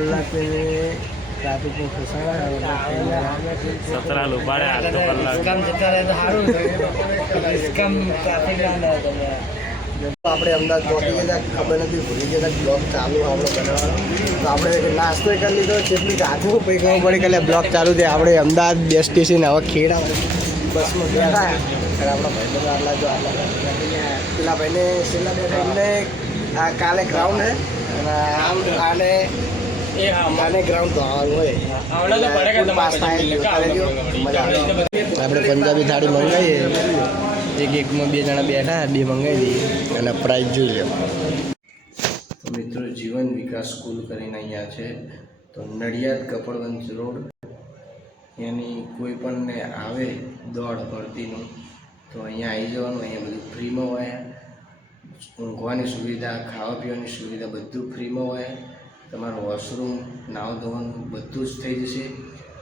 કલાક ટ્રાફિક में फंसा सत्रह लोग बड़े आधो कलाक કામ જતા રહે તો સારું કામ ટ્રાફિક ના રહે તમે આપણે અમદાવાદ પહોંચી ગયા ખબર નથી ભૂલી ગયા બ્લોગ ચાલુ આપણો બનાવવાનો તો આપણે નાસ્તો કરી લીધો કેટલી આખું પછી ખબર પડી કે બ્લોગ ચાલુ છે આપણે અમદાવાદ બે સ્ટેશન હવે ખેડા બસમાં બેઠા અને આપણા ભાઈ બધા આટલા જો પેલા ભાઈને છેલ્લા બેઠા એમને આ કાલે ગ્રાઉન્ડ હે અને આમ આને આને ગ્રાઉન્ડ તો હાલ હોય આપણે પંજાબી થાળી મંગાવીએ એકમાં બે જણા બેઠા બે મંગાવી દઈએ અને પ્રાઇસ જોઈ લો તો મિત્રો જીવન વિકાસ સ્કૂલ કરીને અહીંયા છે તો નડિયાદ કપડવંશ રોડ એની કોઈ પણને આવે દોડ ભરતીનું તો અહીંયા આવી જવાનું અહીંયા બધું ફ્રીમાં હોય ઊંઘવાની સુવિધા ખાવા પીવાની સુવિધા બધું ફ્રીમાં હોય તમારું વોશરૂમ નાહવા ધોવાનું બધું જ થઈ જશે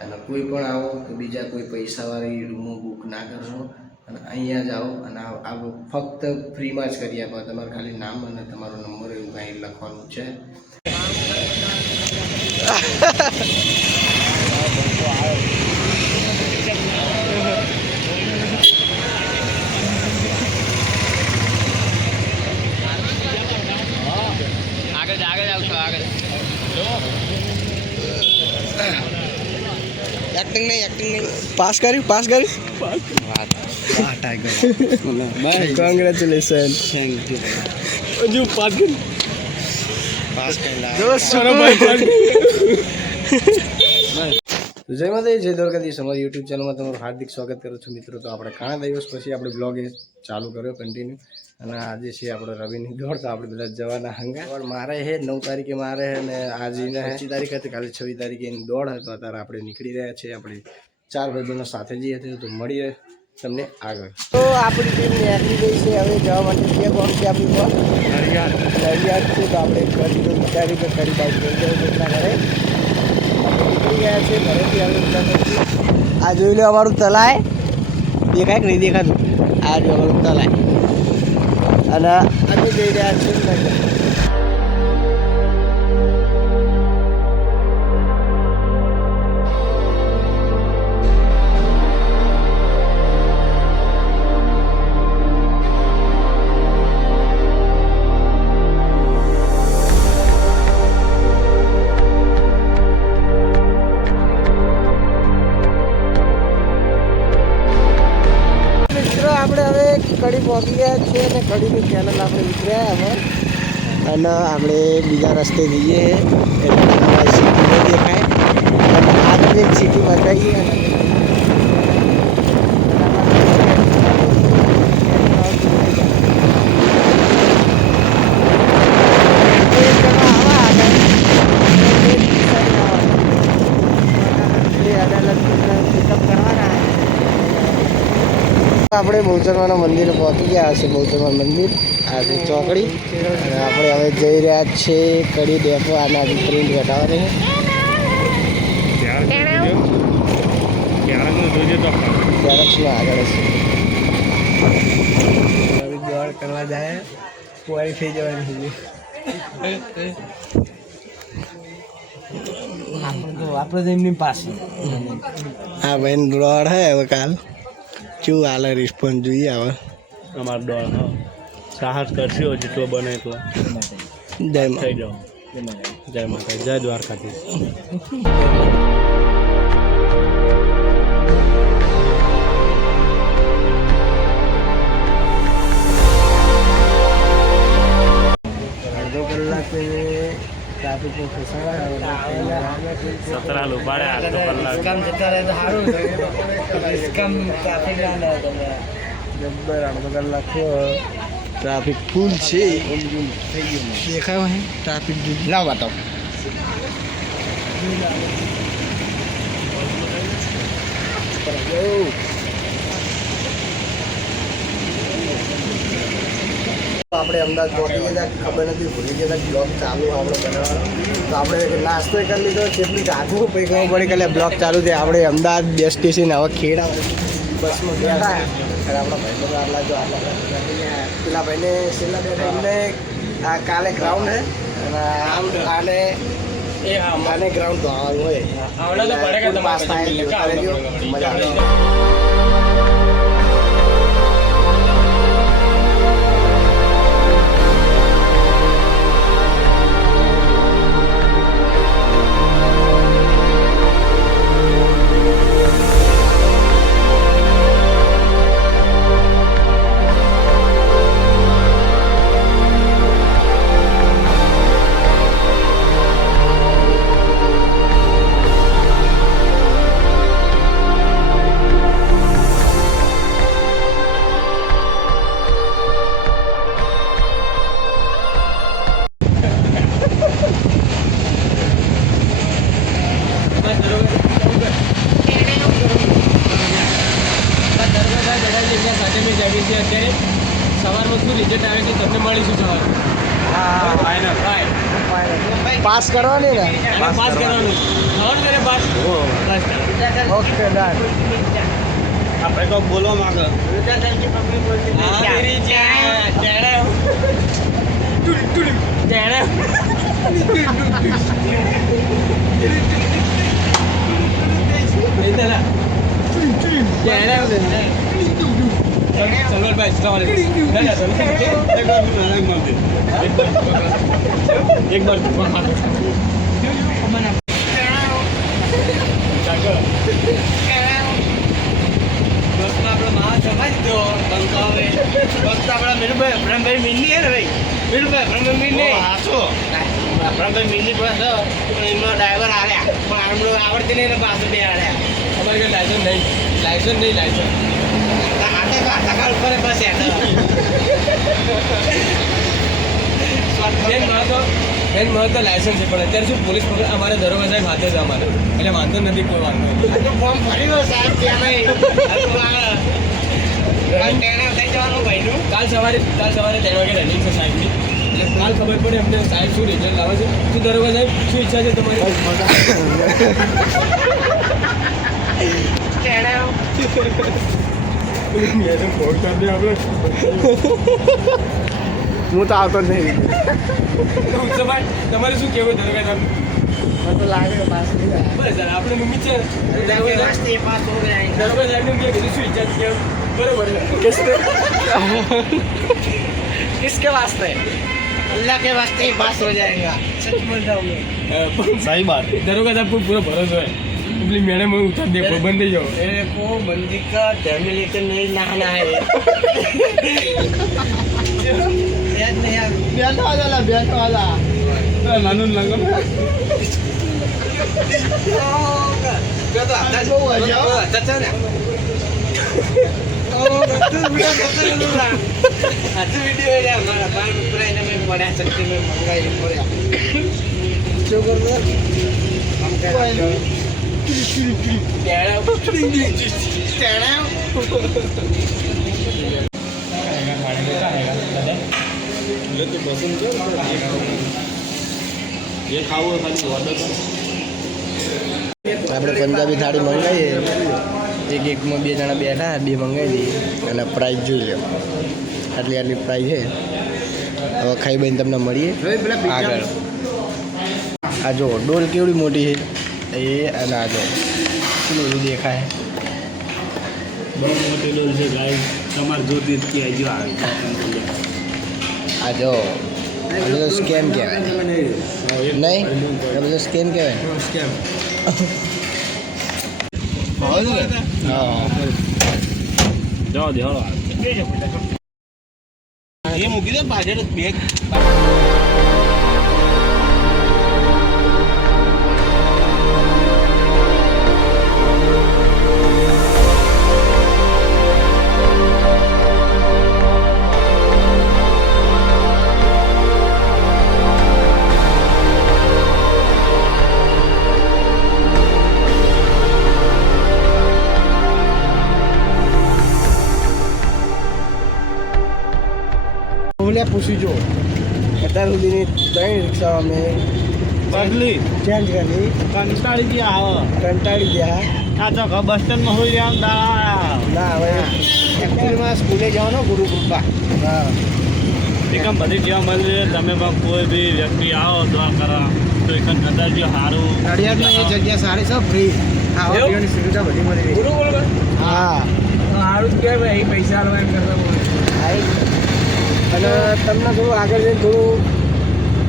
અને કોઈ પણ આવો કે બીજા કોઈ પૈસાવાળી રૂમો બુક ના કરશો અને અહીંયા જાઓ અને આ ફક્ત ફ્રીમાં જ કરી આપો તમારે ખાલી નામ અને તમારો નંબર એવું કાંઈ લખવાનું છે एक्टिंग नहीं पास करी कांग्रेचुलेशन थैंक यू जो पास जय माता जय द्वारकाधीश हमारे यूट्यूब चैनल में તમારું હાર્દિક સ્વાગત કરું છું મિત્રો તો આપણે ઘણા દિવસ પછી આપણે બ્લોગ ચાલુ કર્યો કન્ટિન્યુ અને આજે છે આપણે રવિની દોડ તો આપણે બધા જવાના હંગા પણ મારે હે 9 તારીખે મારે હે ને આજે 25 તારીખ હતી કાલે 26 તારીખે એની દોડ હતો અત્યારે આપણે નીકળી રહ્યા છીએ આપણે 4 ભાઈબંધો સાથે જઈએ છીએ તો મળીએ તમને આગળ તો આપણી ટીમ નીકળી ગઈ છે હવે જવા માટે કે કોણ છે આપણી પર નડિયાદ છે તો આપણે કરી તો વિચારી કે કરી બાઈક લઈ જવું કેટલા ઘરે નીકળી ગયા છે ઘરેથી હવે આ જોઈ લો અમારું તલાય દેખાય કે નહીં દેખાતું આ જો અમારું તલાય અને અમે જઈ રહ્યા છીએ આપણે હવે કડી પહોંચી ગયા છીએ અને કડીની ચેનલ આપણે ઉતર્યા હવે અને આપણે બીજા રસ્તે જઈએ એટલે સિટી નહીં દેખાય અને આજે એક સિટી બતાવીએ આપણે બહુચરમાના મંદિરે પહોંચી ગયા હશે બહુચરમા મંદિર આ છે ચોકડી અને આપણે હવે જઈ રહ્યા છીએ કડી ડેપો આના પ્રિન્ટ ઘટાડવાની આગળ દોડ કરવા જાય પોરી થઈ જવાની આપણે તો એમની પાસે હા ભાઈ દોડ હે હવે કાલ શું હાલે રિસ્પોન્સ જોઈએ હવે અમારો દોડ સાહસ કરશો જેટલો બને એટલો જય થઈ જાઓ જય માતા જય દ્વારકાધીશ અડધો કલાક ટ્રાફિક में फंसा 17 लोग बड़े आधो कलाक કામ જતા રહે તો સારું કામ ટ્રાફિક ના રહે તમે જબ્બર અડધો કલાક ટ્રાફિક ફૂલ છે દેખાય હે ટ્રાફિક લાવ બતાવ આપણે અમદાવાદ પહોંચી ગયા ખબર નથી ભૂલી ગયા બ્લોગ ચાલુ આપણો બનાવવાનો તો આપણે નાસ્તો કરી લીધો કેટલી આખું પછી ખબર પડી કે બ્લોગ ચાલુ છે આપણે અમદાવાદ બે સ્ટેશન હવે ખેડા બસમાં બેઠા અને આપણા ભાઈ બધા આટલા જો પેલા ભાઈને છેલ્લા બેઠા એમને આ કાલે ગ્રાઉન્ડ હે અને આમ આને એ હા અને ગ્રાઉન્ડ ધોવાનું હોય આવડે તો પડે કે ફૂલ પાસ થાય તમારે એટલે પછી કરે મજા મજા આવે. આવે સવારમાં શું રિઝલ્ટ આવે છે તમને મળીશું સવારે પાસ કરવાની ને પાસ કરવાનું થવાનું મેરે પાસ ઓકે ડન આપણે તો બોલવા માંગે એક બાર આવડતી નહીં પાછું બે આડ્યા અમારે કઈ લાયસન્સ નહીં બસ મેન મહત્વ લાયસન્સ છે પણ અત્યારે શું પોલીસ પકડ અમારે દરોગા સાહેબ હાથે છે અમારે એટલે વાંધો નથી કોઈ વાંધો નથી ફોર્મ ભરી દો સાહેબ ત્યાં નહીં થઈ જવાનું ભાઈનું કાલ સવારે 3 વાગે રનિંગ છે સાહેબની એટલે કાલ ખબર પડે અમને સાહેબ શું રિઝલ્ટ લાવે છે શું દરોગા સાહેબ શું ઈચ્છા છે તમારી હું તો આવતો જ નહીં ઉત્સવભાઈ તમારે શું કહેવું દરોગા સાહેબ મને તો લાગે કે પાસ નહીં થાય. બસ સર આપણે ઉમ્મીદ છે દરોગા વાસ્તે પાસ હો ગયા સાહેબનું કીધું શું ઈચ્છા છે બરોબર किसके वास्ते अल्लाह के वास्ते ही पास हो जाएगा सच बोल रहा हूँ मैं સહી બાત દરોગા સાહેબ પર પૂરો ભરોસો है પેલી મેડમ ઉતાર દે બંધ થઈ જાઓ मेरे को बंदी का ध्यान में लेकर नहीं नहाना है याद नहीं यार બેઠો વાલા નાનું લાગે क्या तो आता બહુ હજાર. अच्छा ना आजचं व्हिडिओ आहे आम्हाला बाळ मित्रांना मी बड्या शक्ती मी मंगाई बड्या શું કરવું એટલે તું પસંદ કર જે ખાવું હોય ખાલી ઓર્ડર કર આપણે પંજાબી થાળી મંગાવીએ એકમાં 2 જણા બેઠા 2 મંગાવી દઈએ અને પ્રાઇસ જોઈ લો આટલી પ્રાઇસ છે હવે ખાઈ બઈને તમને મળીએ આગળ આ જો ડોલ કેવડી મોટી છે એ અને આ જો કેટલું બધું દેખાય બહુ મોટી ડોલ છે ગાય તમારે જોતી જ કે હજુ આવે આ જો આ બધો સ્કેમ કહેવાય નહીં આ બધો સ્કેમ કહેવાય હા જાઓ દે હળો એ મૂકી દે પાછળ બેગ ઓલે પૂછી જો અત્યાર સુધીની 3 રિક્ષા અમે પગલી ચેન્જ કરી કંટાળી ગયા આવે કંટાળી ગયા આ તો બસ સ્ટેન્ડમાં હોઈ રહ્યા દાડા ના હવે એકચ્યુઅલીમાં સ્કૂલે જવાનો ગુરુ કૃપા હા એકમ બધી જેવા મળી તમે પણ કોઈ બી વ્યક્તિ આવો દવા કરવા તો એક કદાચ જો સારું નડિયાદમાં એ જગ્યા સારી છે, ફ્રી ખાવા એવું? પીવાની સુવિધા બધી મળી રહી. પૂરું બોલો ભાઈ. હા સારું જ કહેવાય ભાઈ, પૈસા આલવા એમ કરતા હોય. અને તમને થોડું આગળ જઈને થોડું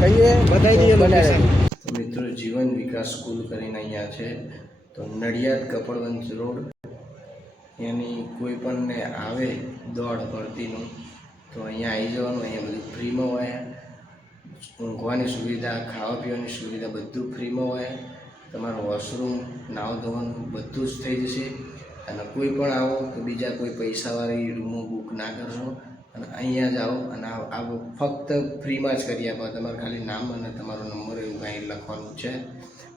કહીએ બતાવી દઈએ લોકેશન. તો મિત્રો જીવન વિકાસ સ્કૂલ કરીને અહીંયા છે, તો નડિયાદ કપડવંશ રોડ. એની કોઈ પણને આવે દોડ ભરતીનું તો અહીંયા આવી જવાનું. અહીંયા બધું ફ્રીમાં હોય, ઊંઘવાની સુવિધા, ખાવા પીવાની સુવિધા બધું ફ્રીમાં હોય. તમારું વોશરૂમ, નાહવા ધોવાનું બધું જ થઈ જશે. અને કોઈ પણ આવો તો બીજા કોઈ પૈસાવાળી રૂમો બુક ના કરશો, અને અહીંયા જ આવો અને આ ફક્ત ફ્રીમાં જ કરી આપો. તમારે ખાલી નામ અને તમારો નંબર એવું કાંઈ લખવાનું છે,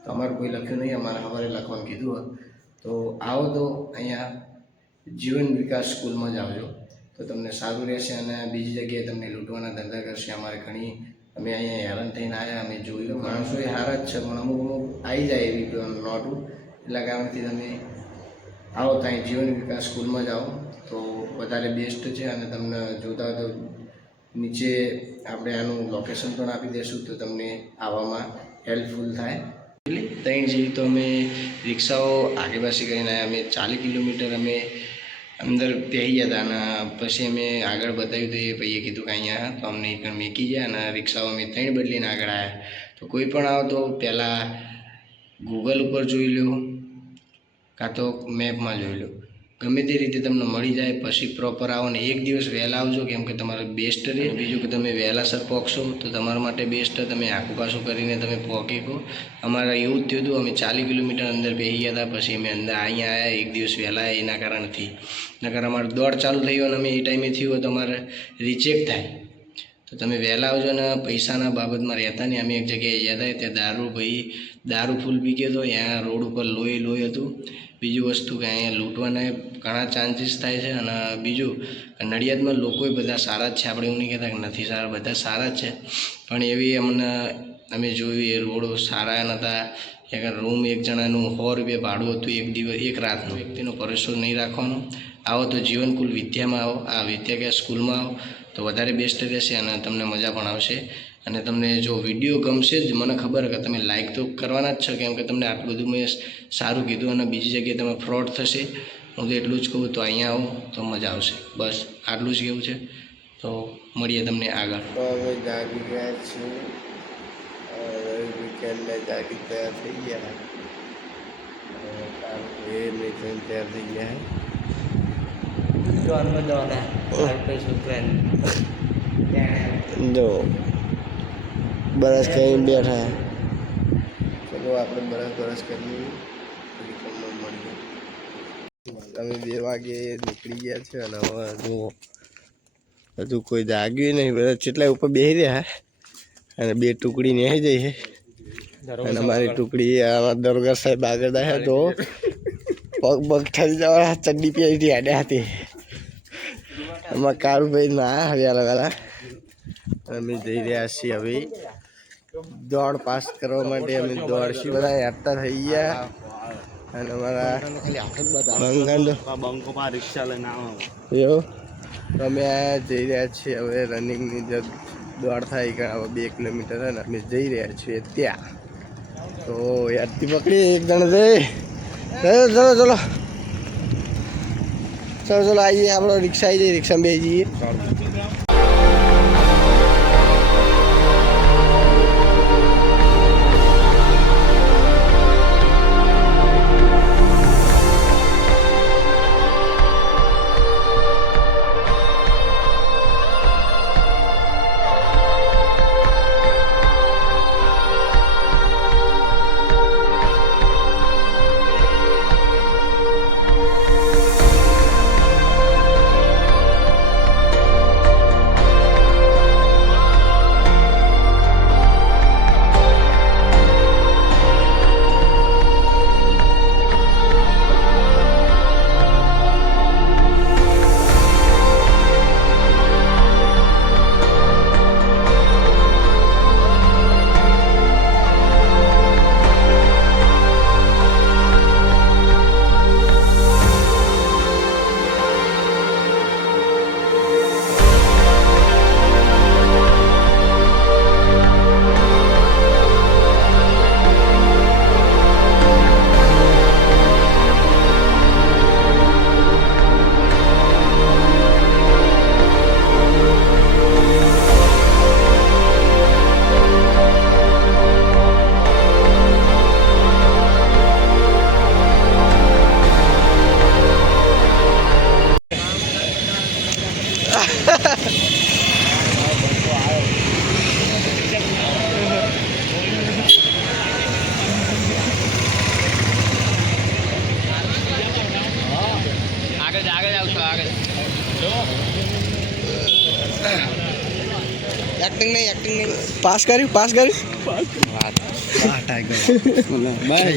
તો અમારે કોઈ લખ્યું નહીં, અમારે સવારે લખવાનું કીધું હોય. તો આવો તો અહીંયા જીવન વિકાસ સ્કૂલમાં જ આવજો તો તમને સારું રહેશે. અને બીજી જગ્યાએ તમને લૂંટવાના ધંધા કરશે. અમારે ઘણી અમે અહીંયા હેરાન થઈને આવ્યા, અમે જોયું માણસો એ સારા જ છે, પણ અમુક આવી જાય એવી નોટું. એટલા કારણથી તમે આવો ત્યાં જીવન વિકાસ સ્કૂલમાં જ આવો તો વધારે બેસ્ટ છે. અને તમને જોતા હોય તો નીચે આપણે આનું લોકેશન પણ આપી દઈશું, તો તમને આવવામાં હેલ્પફુલ થાય. 3 જેવી તો અમે રિક્ષાઓ આગે પાછી કરીને આવ્યા. અમે 40 કિલોમીટર અમે અંદર પહેરી ગયા હતા, અને પછી અમે આગળ બતાવ્યું તો એ ભાઈએ કીધું કે અહીંયા તો અમને એક મેકી ગયા, અને રિક્ષાઓ અમે 3 બદલીને આગળ આવ્યા. તો કોઈ પણ આવો તો પહેલાં ગૂગલ ઉપર જોઈ લો, કાં તો મેપમાં જોઈ લો, ગમે તે રીતે તમને મળી જાય. પછી પ્રોપર આવો ને 1 દિવસ વહેલા આવજો, કેમ કે તમારે બેસ્ટ રહે. બીજું કે તમે વહેલાસર પહોંચશો તો તમારા માટે બેસ્ટ. તમે આખું પાછું કરીને તમે પહોંચી કહો. અમારે એવું જ થયું હતું, અમે 40 કિલોમીટર અંદર બેસી ગયા હતા, પછી અમે અંદર અહીંયા આવ્યા 1 દિવસ વહેલા એના કારણથી. નકર અમારે દોડ ચાલુ થઈ હોય અને અમે એ ટાઈમે થયું હોય તો અમારે રિચેક થાય. તો તમે વહેલા આવજો. ને પૈસાના બાબતમાં રહેતા નહીં. અમે એક જગ્યાએ ગયા હતા, ત્યાં દારૂ ફૂલ પી ગયો હતો. અહીંયા રોડ ઉપર લોહી હતું. બીજું વસ્તુ કે અહીંયા લૂંટવાના ઘણા ચાન્સીસ થાય છે. અને બીજું નડિયાદમાં લોકોય બધા સારા જ છે, આપણે એવું નહીં કહેતા કે નથી સારા, બધા સારા જ છે. પણ એવી અમે જોયું એ રોડો સારા નહોતા. એક રૂમ એક જણાનું 100 રૂપિયા ભાડું હતું એક રાતનું. વ્યક્તિનો ભરોસો નહીં રાખવાનો. આવો તો જીવનકુલ વિદ્યામાં આવો, આ વિદ્યા સ્કૂલમાં આવો તો વધારે બેસ્ટ રહેશે અને તમને મજા પણ આવશે. અને તમને જો વિડીયો ગમશે જ, મને ખબર કે તમે લાઇક તો કરવાના જ છો, કેમ કે તમને આટલું બધું મેં સારું કીધું. અને બીજી જગ્યાએ તમે ફ્રોડ થશે, હું તો એટલું જ કહું. તો અહીંયા આવો તો મજા આવશે. બસ આટલું જ કહેવું છે. તો મળીએ તમને આગળ. તો અમે જાગી ગયા છીએ, વીકેન્ડને જાગી તૈયાર થઈ ગયા. એ મિશન તૈયાર થઈ ગયા. જો બરસ કરીને બેઠા. ચલો આપણે બરસ કરીએ. અમે 2 વાગે નીકળી ગયા છે અને હવે હજુ કોઈ જાગ્યું નહીં. બધા કેટલા ઉપર બેસી રહ્યા અને 2 ટુકડી નહીં જઈ છે. અને અમારી ટુકડી આમાં દરોગા સાહેબ આગળ આવ્યા તો પગ ઠરી જવા ચડ્ડી પહેરી હાડ્યા હતી. એમાં કારુભાઈ ના હરિયાળા વાળા અમે જઈ રહ્યા છીએ હવે દોડ પાસ કરવા માટે. અમે દોડશી બધા યાત્રા થઈ ગયા. અને અમારા બંકોમાં રિક્ષા લઈને આવો એવું અમે આ જઈ રહ્યા છીએ હવે રનિંગની જે દોડ થાય કે હવે 2 કિલોમીટર અને અમે જઈ રહ્યા છીએ ત્યાં. તો યાદથી પકડી એક જણ જઈ ચલો આવીએ. આપણો રિક્ષા આવી જઈએ, રિક્ષામાં બેસી જઈએ. એક્ટિંગ નહીં પાસ કર્યું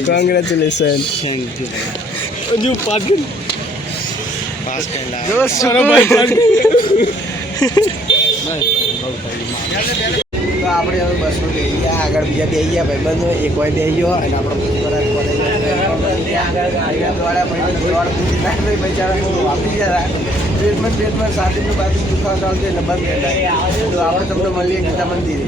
કોંગ્રેચ્યુલેશન હજુ પાસ કરી પાસ કરેલા જો સારો ભાઈ પાસ તો આપણે હવે બસમાં બેસી ગયા આગળ બીજા બેસી ગયા ભાઈબંધો એક હોય બેસી ગયો અને આપણો કોલેજ બિચારા વાપરી ગયા ટ્રીટમેન્ટ સાથેનું બાજુ દુખાવા ચાલતું એટલે બંધ કરી તો આપણે તમને મળીએ ગીતા મંદિરે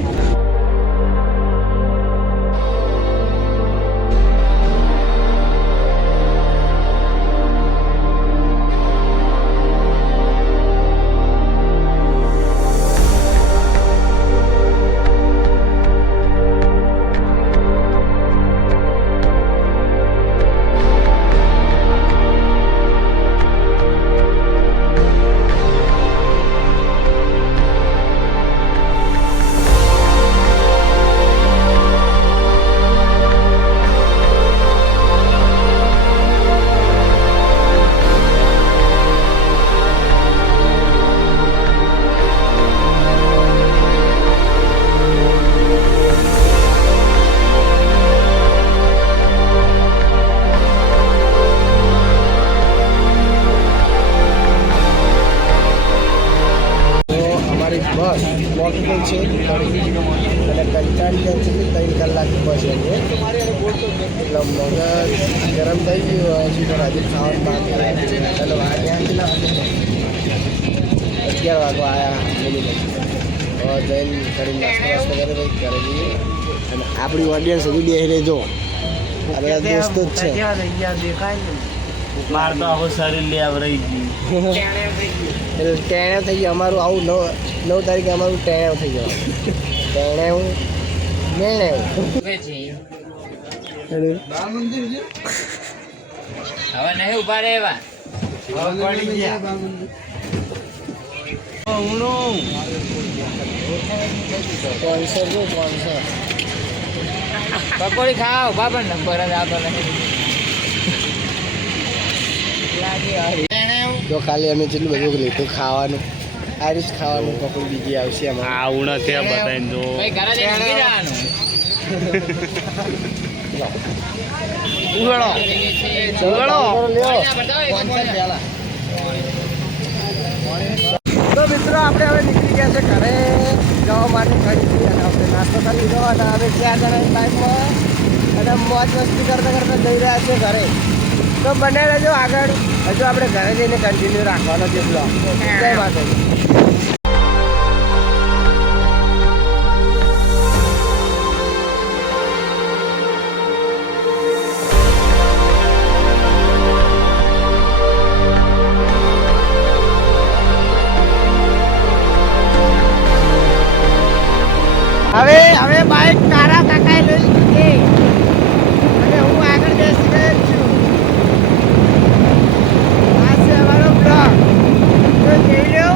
બસ મોકલી છે અને કંટાળી જાય છે 3 કલાકની બસ એની એટલે મગજ ગરમ થઈ ગયું હજી તો આજે ખાવાનું બાકી ચાલો વાગ્યા 11 વાગવા આવ્યા જઈને કરી નાસ્તો કરે ભાઈ ઘરે જઈએ અને આપણી ઓડિયન્સ હજુ બેસી રહેજો આ બધા દોસ્તો જ છે માર તો આખું શરીર લે આવરાઈ ગયું એટલે ટેણે થઈ ગયું અમારું આવું 9 તારીખે અમારું ટેણે થઈ ગયું ટેણે હું મેણે હવે નહીં ઉભા રે એવા સ્પોન્સર જો સ્પોન્સર પકોડી ખાઓ બાબા નંબર જ આપો નહીં જો ખાલી અમે જેટલું બધું લીધું ખાવાનું આ રીત ખાવાનું પકોડી બીજી આવશે અમારે આ ઉણા ત્યાં બતાવીને જો ભાઈ ઘરે જઈને ઊંઘી જવાનું તો મિત્રો આપણે હવે નીકળી ગયા છે ઘરે જવા માટે ફરીથી અને આપણે નાસ્તો કરી લીધો અને હવે 4 જણાની બાઇકમાં અને મોજ મસ્તી કરતાં જઈ રહ્યા છે ઘરે તો બને રહેજો આગળ હજુ આપણે ઘરે જઈને કન્ટિન્યુ રાખવાનો છે બ્લોગ જય માતાજી હવે બાઇક તારા કાકાએ લઈ લીધી અને હું આગળ બેસી ગયો છું આ છે અમારો બ્લોગ તો જઈ લો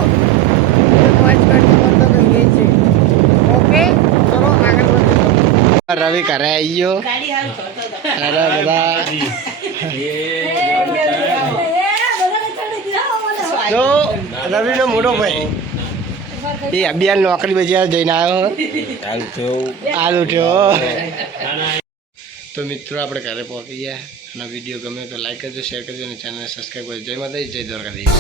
પાંચ મિનિટ તો કહીએ છીએ ઓકે ચલો આગળ વધીએ રવિ ઘરે આવી ગયો અરે બધા તો રવિનો મોટો ભાઈ એ અભિયાન નોકરી બજાર જઈને આવ્યો હાલ ઉઠ્યો તો મિત્રો આપણે ઘરે પહોંચી ગયા અને વિડીયો ગમે તો લાઈક કરજો શેર કરજો અને ચેનલને સબસ્ક્રાઈબ કરજો જય માતાજી જય દ્વારકાધીશ